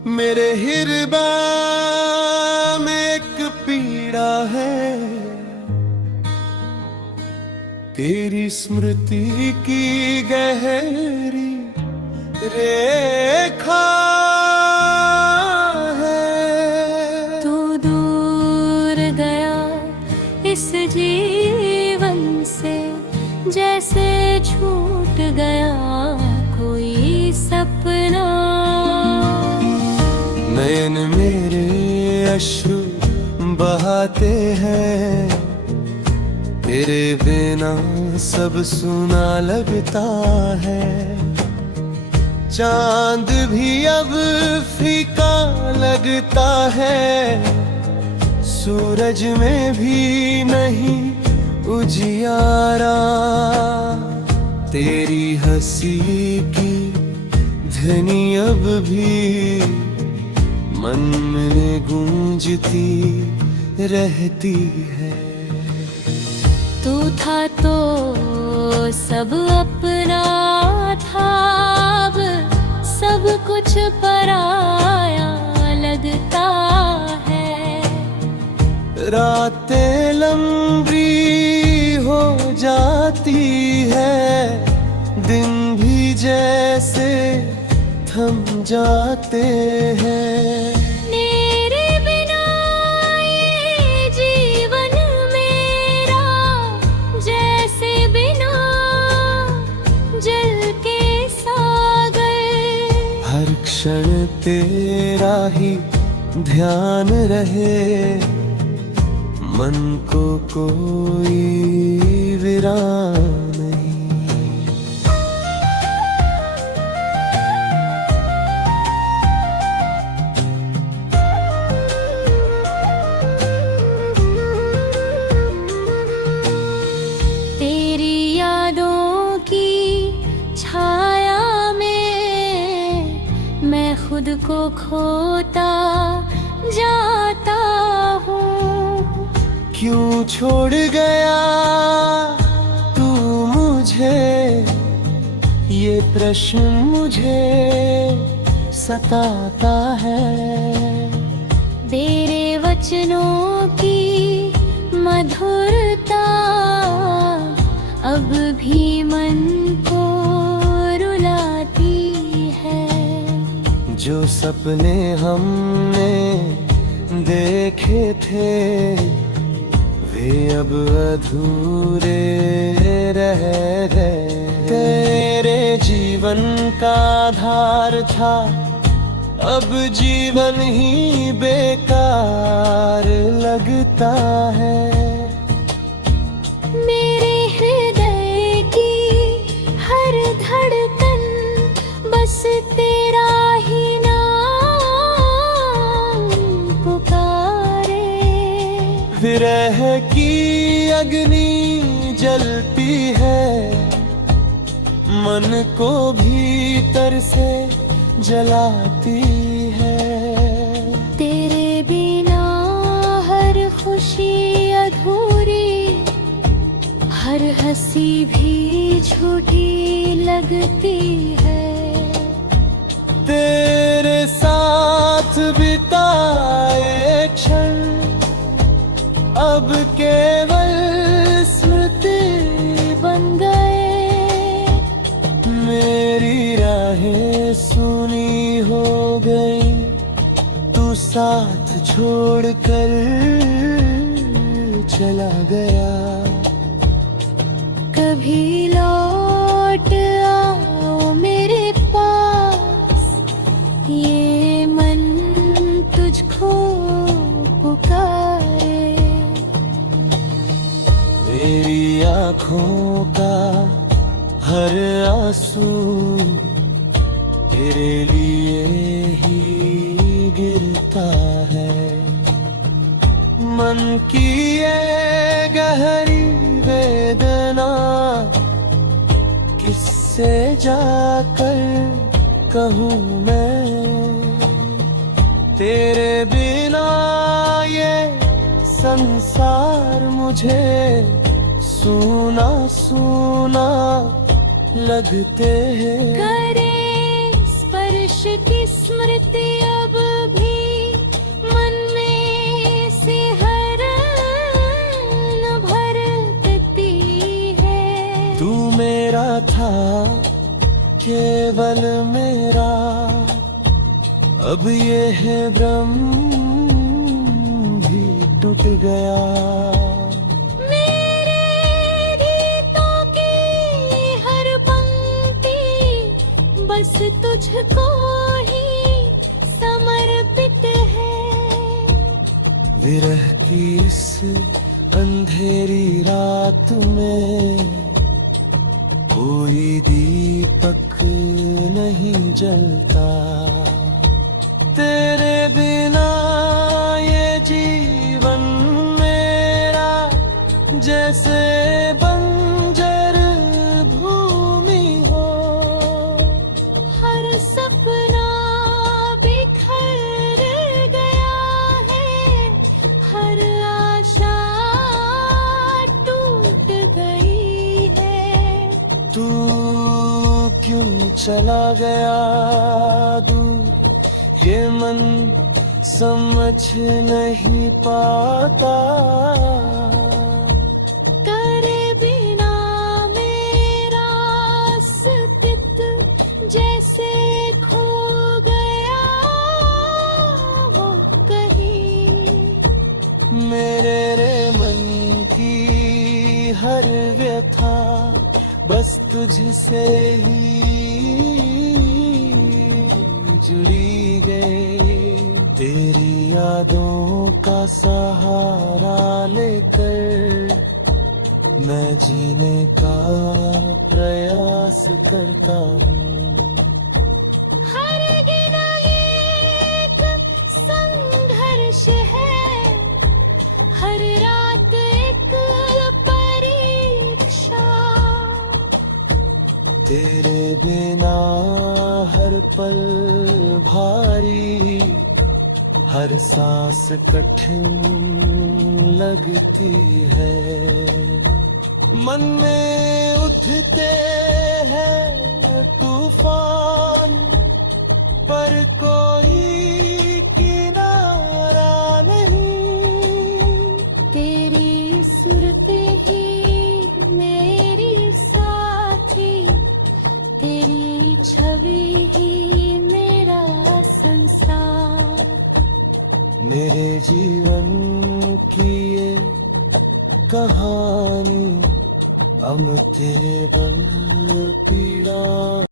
मेरे हिरबा में एक पीड़ा है, तेरी स्मृति की गहरी रेखा है। तू दूर गया इस जीवन से, जैसे छूट गया कोई सपना। नयन मेरे अश्रु बहाते हैं, तेरे बिना सब सुना लगता है। चांद भी अब फीका लगता है, सूरज में भी नहीं उजियारा। तेरी हंसी की ध्वनि अब भी मन में गूंजती रहती है। तू था तो सब अपना था, अब सब कुछ पराया लगता है। रातें लंबी हो जाती है, दिन भी जैसे थम जाते हैं। तेरे बिना ये जीवन मेरा जैसे बिना जल के सागर। हर क्षण तेरा ही ध्यान रहे, मन को कोई विराम नहीं। तेरी यादों की छाया में मैं खुद को खोता जाता हूँ। क्यों छोड़ गया तू मुझे, ये प्रश्न मुझे सताता है। तेरे वचनों की मधुरता अब भी मन को रुलाती है। जो सपने हमने देखे थे, वे अब अधूरे रह गए। तेरे जीवन का आधार था, अब जीवन ही बेकार लगता है। मेरे हृदय की हर धड़कन बस तेरा ही नाम पुकारे। विरह की अग्नि जलती है, मन को भीतर से जलाती है। तेरे बिना हर खुशी अधूरी, हर हंसी भी झूठी लगती है। तेरे साथ बिताए क्षण अब केवल स्मृति बन गए। मेरी राहें सुनी हो गई, तू साथ छोड़कर चला गया। कभी लौट आओ मेरे पास, ये मन तुझको पुकारे। मेरी आँखों का हर आंसू तेरे लिए ही गिरता है। मन की ये गहरी वेदना किससे जाकर कहूँ मैं। तेरे बिना ये संसार मुझे सूना सूना लगते हैं। करे स्पर्श की स्मृति अब केवल मेरा अब ये है भ्रम भी टूट गया। मेरे गीतों की हर पंक्ति बस तुझको ही समर्पित है। विरह की इस अंधेरी रात में कोई दीपक नहीं जलता। तेरे बिना ये जीवन मेरा जैसे बंजर भूमि हो। हर सपना बिखर गया है, हर आशा टूट गई है। तू क्यों चला गया दूर, ये मन समझ नहीं पाता। करे बिना मेरा अस्तित्व जैसे खो गया वो कहीं। मेरे रे मन की हर व्यथा बस तुझसे ही जुड़ी गई। तेरी यादों का सहारा लेकर मैं जीने का प्रयास करता हूँ। हर गिना एक संघर्ष है, हर रात एक परीक्षा। तेरे बिना हर पल भारी, हर सांस कठिन लगती है। मन में उठते हैं तूफान पर कोई किनारा नहीं। तेरी सूरत ही मेरी साथी, तेरी छवि ही मेरा संसार। मेरे जीवन की ये कहानी अब तेरे बल पीड़ा